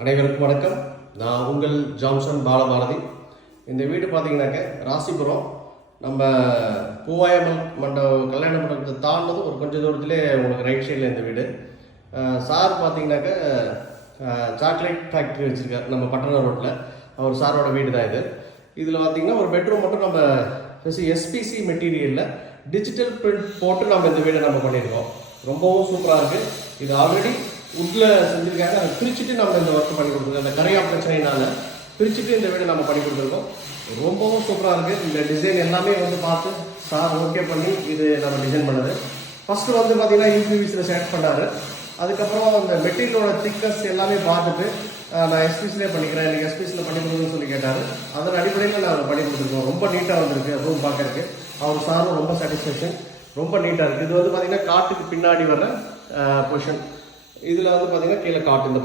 அனைவருக்கும் வணக்கம். நான் உங்கள் ஜான்சன் பாலபாரதி. இந்த வீடு பார்த்தீங்கன்னாக்க ராசிபுரம் நம்ம பூவாயமல் கல்யாண மண்டபத்தை தாண்டதும் ஒரு கொஞ்சம் தூரத்திலே உங்களுக்கு ரைட் சைடில் இந்த வீடு. சார் பார்த்தீங்கன்னாக்க சாக்லேட் ஃபேக்ட்ரி வச்சுருக்கார் நம்ம பட்டணம் ரோட்டில். அவர் சாரோட வீடு தான் இது. இதில் பார்த்தீங்கன்னா ஒரு பெட்ரூம் மட்டும் நம்ம எஸ்பிசி மெட்டீரியலில் டிஜிட்டல் பிரிண்ட் போட்டு நம்ம இந்த வீடை நம்ம பண்ணியிருக்கோம். ரொம்பவும் சூப்பராக இருக்குது. இது ஆல்ரெடி உட்டில் செஞ்சுருக்காங்க. அதை பிரிச்சுட்டு நம்ம இந்த ஒர்க் பண்ணி கொடுத்துருக்கோம். அந்த கரையா பிரச்சனையினால பிரிச்சுட்டு இந்த வீடை நம்ம பண்ணி கொடுத்துருக்கோம். ரொம்பவும் சூப்பராக இருக்குது. இந்த டிசைன் எல்லாமே பார்த்து சார் ஓகே பண்ணி இது நம்ம டிசைன் பண்ணது. ஃபஸ்ட்டு பார்த்தீங்கன்னா யூபிவிசியில் செலக்ட் பண்ணார். அதுக்கப்புறம் அந்த மெட்டீரியலோட திக்னஸ் எல்லாமே பார்த்துட்டு நான் எஸ்பிசிலே பண்ணிக்கிறேன், எனக்கு எஸ்பிசியில் பண்ணி கொடுக்குன்னு சொல்லி கேட்டார். அதன் அடிப்படையில் நாங்கள் பண்ணி கொடுத்துருக்கோம். ரொம்ப நீட்டாக வந்திருக்கு ரூம் பார்க்கறதுக்கு. அவர் சாரும் ரொம்ப சாட்டிஸ்ஃபேக்ஷன். ரொம்ப நீட்டாக இருக்குது. இது பார்த்தீங்கன்னா காட்டுக்கு பின்னாடி வர பொசிஷன். இதில் பார்த்தீங்கன்னா கீழே காட்டு இந்த